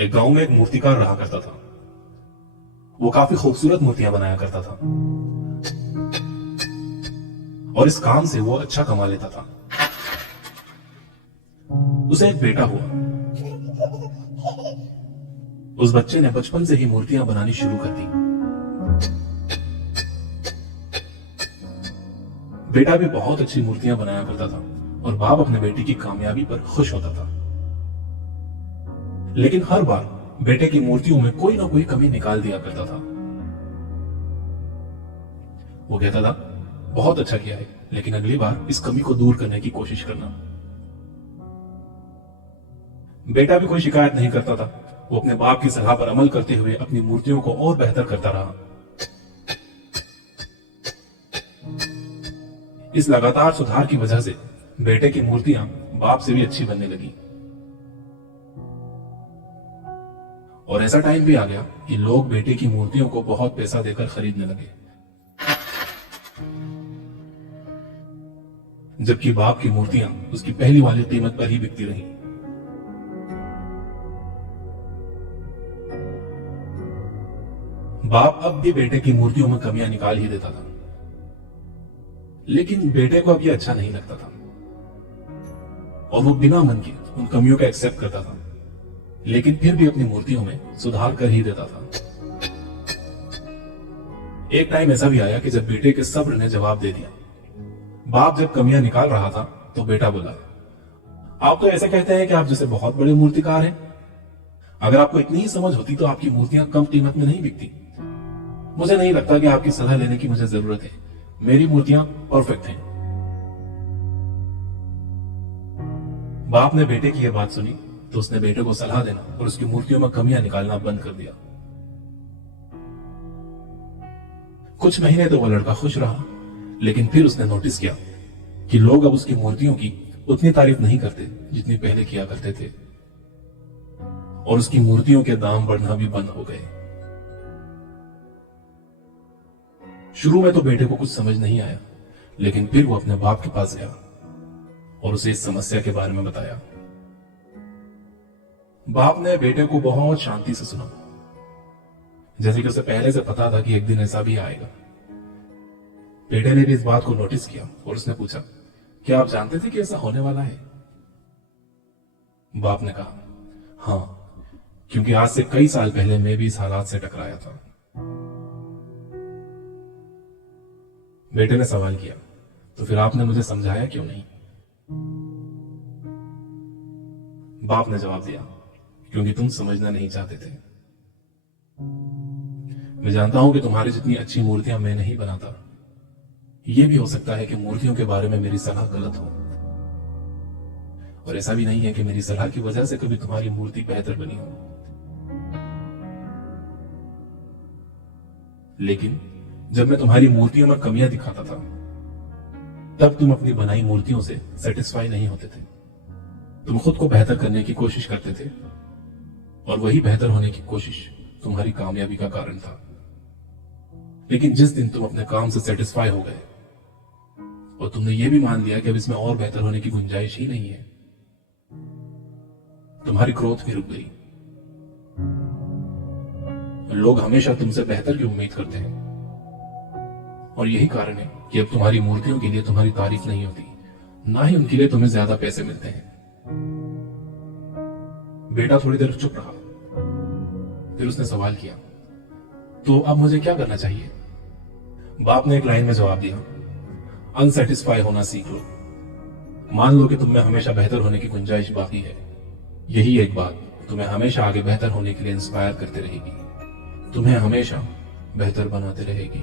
एक गांव में एक मूर्तिकार रहा करता था। वो काफी खूबसूरत मूर्तियां बनाया करता था और इस काम से वो अच्छा कमा लेता था। उसे एक बेटा हुआ। उस बच्चे ने बचपन से ही मूर्तियां बनानी शुरू कर दी। बेटा भी बहुत अच्छी मूर्तियां बनाया करता था और बाप अपने बेटे की कामयाबी पर खुश होता था। लेकिन हर बार बेटे की मूर्तियों में कोई ना कोई कमी निकाल दिया करता था। वो कहता था, बहुत अच्छा किया है, लेकिन अगली बार इस कमी को दूर करने की कोशिश करना। बेटा भी कोई शिकायत नहीं करता था। वो अपने बाप की सलाह पर अमल करते हुए अपनी मूर्तियों को और बेहतर करता रहा। इस लगातार सुधार की वजह से बेटे की मूर्तियां बाप से भी अच्छी बनने लगी। और ऐसा टाइम भी आ गया कि लोग बेटे की मूर्तियों को बहुत पैसा देकर खरीदने लगे, जबकि बाप की मूर्तियां उसकी पहली वाली कीमत पर ही बिकती रहीं। बाप अब भी बेटे की मूर्तियों में कमियां निकाल ही देता था, लेकिन बेटे को अब यह अच्छा नहीं लगता था और वो बिना मन के उन कमियों का एक्सेप्ट करता था, लेकिन फिर भी अपनी मूर्तियों में सुधार कर ही देता था। एक टाइम ऐसा भी आया कि जब बेटे के सब्र ने जवाब दे दिया। बाप जब कमियां निकाल रहा था तो बेटा बोला, आप तो ऐसा कहते हैं कि आप जैसे बहुत बड़े मूर्तिकार हैं। अगर आपको इतनी ही समझ होती तो आपकी मूर्तियां कम कीमत में नहीं बिकती। मुझे नहीं लगता कि आपकी सलाह लेने की मुझे जरूरत है। मेरी मूर्तियां परफेक्ट हैं। बाप ने बेटे की यह बात सुनी तो उसने बेटे को सलाह देना और उसकी मूर्तियों में कमियां निकालना बंद कर दिया। कुछ महीने तो वह लड़का खुश रहा, लेकिन फिर उसने नोटिस किया कि लोग अब उसकी मूर्तियों की उतनी तारीफ नहीं करते जितनी पहले किया करते थे और उसकी मूर्तियों के दाम बढ़ना भी बंद हो गए। शुरू में तो बेटे को कुछ समझ नहीं आया, लेकिन फिर वो अपने बाप के पास गया और उसे इस समस्या के बारे में बताया। बाप ने बेटे को बहुत शांति से सुना, जैसे कि उसे पहले से पता था कि एक दिन ऐसा भी आएगा। बेटे ने भी इस बात को नोटिस किया और उसने पूछा, क्या आप जानते थे कि ऐसा होने वाला है? बाप ने कहा, हाँ, क्योंकि आज से कई साल पहले मैं भी इस हालात से टकराया था। बेटे ने सवाल किया, तो फिर आपने मुझे समझाया क्यों नहीं? बाप ने जवाब दिया, क्योंकि तुम समझना नहीं चाहते थे। मैं जानता हूं कि तुम्हारी जितनी अच्छी मूर्तियां मैं नहीं बनाता। यह भी हो सकता है कि मूर्तियों के बारे में मेरी सलाह गलत हो, और ऐसा भी नहीं है कि मेरी सलाह की वजह से कभी तुम्हारी मूर्ति बेहतर बनी हो। लेकिन जब मैं तुम्हारी मूर्तियों में कमियां दिखाता था, तब तुम अपनी बनाई मूर्तियों से सेटिस्फाई नहीं होते थे। तुम खुद को बेहतर करने की कोशिश करते थे और वही बेहतर होने की कोशिश तुम्हारी कामयाबी का कारण था। लेकिन जिस दिन तुम अपने काम से सेटिस्फाई हो गए और तुमने यह भी मान लिया कि अब इसमें और बेहतर होने की गुंजाइश ही नहीं है, तुम्हारी ग्रोथ भी रुक गई। लोग हमेशा तुमसे बेहतर की उम्मीद करते हैं और यही कारण है कि अब तुम्हारी मूर्तियों के लिए तुम्हारी तारीफ नहीं होती, ना ही उनके लिए तुम्हें ज्यादा पैसे मिलते हैं। बेटा थोड़ी देर चुप रहा, फिर उसने सवाल किया, तो अब मुझे क्या करना चाहिए? बाप ने एक लाइन में जवाब दिया, अनसेटिस्फाई होना सीख लो। मान लो कि तुम में हमेशा बेहतर होने की गुंजाइश बाकी है। यही एक बात तुम्हें हमेशा आगे बेहतर होने के लिए इंस्पायर करते रहेगी, तुम्हें हमेशा बेहतर बनाते रहेगी।